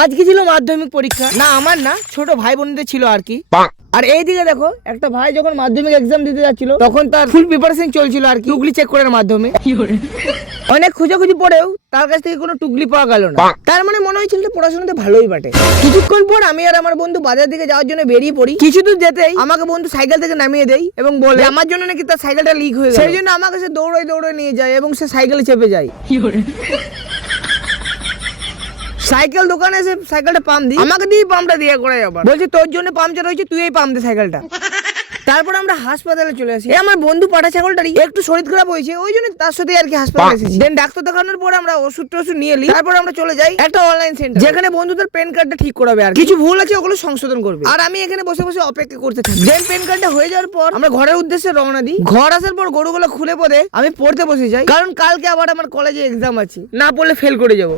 আজকে ছিল মাধ্যমিক পরীক্ষা, না আমার না, ছোট ভাই বোনদের ছিল আর কি। আর এইদিকে দেখো, একটা ভাই যখন মাধ্যমিক এক্সাম দিতে যাচ্ছিল তখন তার ফুল প্রিপারেশন চলছিল আর কি, টুকলি চেক করার মাধ্যমে। অনেক খোঁজাখুঁজি পড়েও তার কাছ থেকে কোনো টুকলি পাওয়া গেল না। তার মানে মনে হয়েছিল যে পড়াশোনাতে ভালোই বাটে। কিছুক্ষণ পর আমি আর আমার বন্ধু বাজার দিকে যাওয়ার জন্য বেরিয়ে পড়ি। কিছু দূর যেতেই আমাকে বন্ধু সাইকেল থেকে নামিয়ে দেয় এবং বলে আমার জন্য নাকি তার সাইকেলটা লিক হয়ে গেছে, সেই জন্য আমাকে সে দৌড়ে দৌড়ে নিয়ে যায় এবং সে সাইকেলে চেপে যায়। সাইকেল দোকানে এসে সাইকেলটা পাম্প দিই, আমাকে দিয়ে পাম্পটা দিয়ে করে আবার বলছে তোর জন্য পাংচার হয়েছে, তুই এই পাম্প দে সাইকেলটা। তারপর আমরা হাসপাতালে চলে আসি। আমার বন্ধু পাটা ছাগলটারই একটু শরীর খারাপ হয়েছে, ওই জন্য তার সাথে আর কি হাসপাতালে এসেছি। দেন ডাক্তার দেখানোর পর আমরা ওষুধ নিয়ে নিই। তারপর আমরা চলে যাই একটা অনলাইন সেন্টার, যেখানে বন্ধুদের পেন কার্ডটা ঠিক করাবে আর কিছু ভুল আছে ওগুলো সংশোধন করবে। আর আমি এখানে বসে বসে অপেক্ষা করতে থাকি। দেন পেন কার্ডটা হয়ে যাওয়ার পর আমরা ঘরের উদ্দেশ্যে রওনা দিই। ঘর আসার পর গরুগুলো খুলে পড়ে আমি পড়তে বসে যাই, কারণ কালকে আবার আমার কলেজে এক্সাম আছে, না পড়লে ফেল করে যাবো।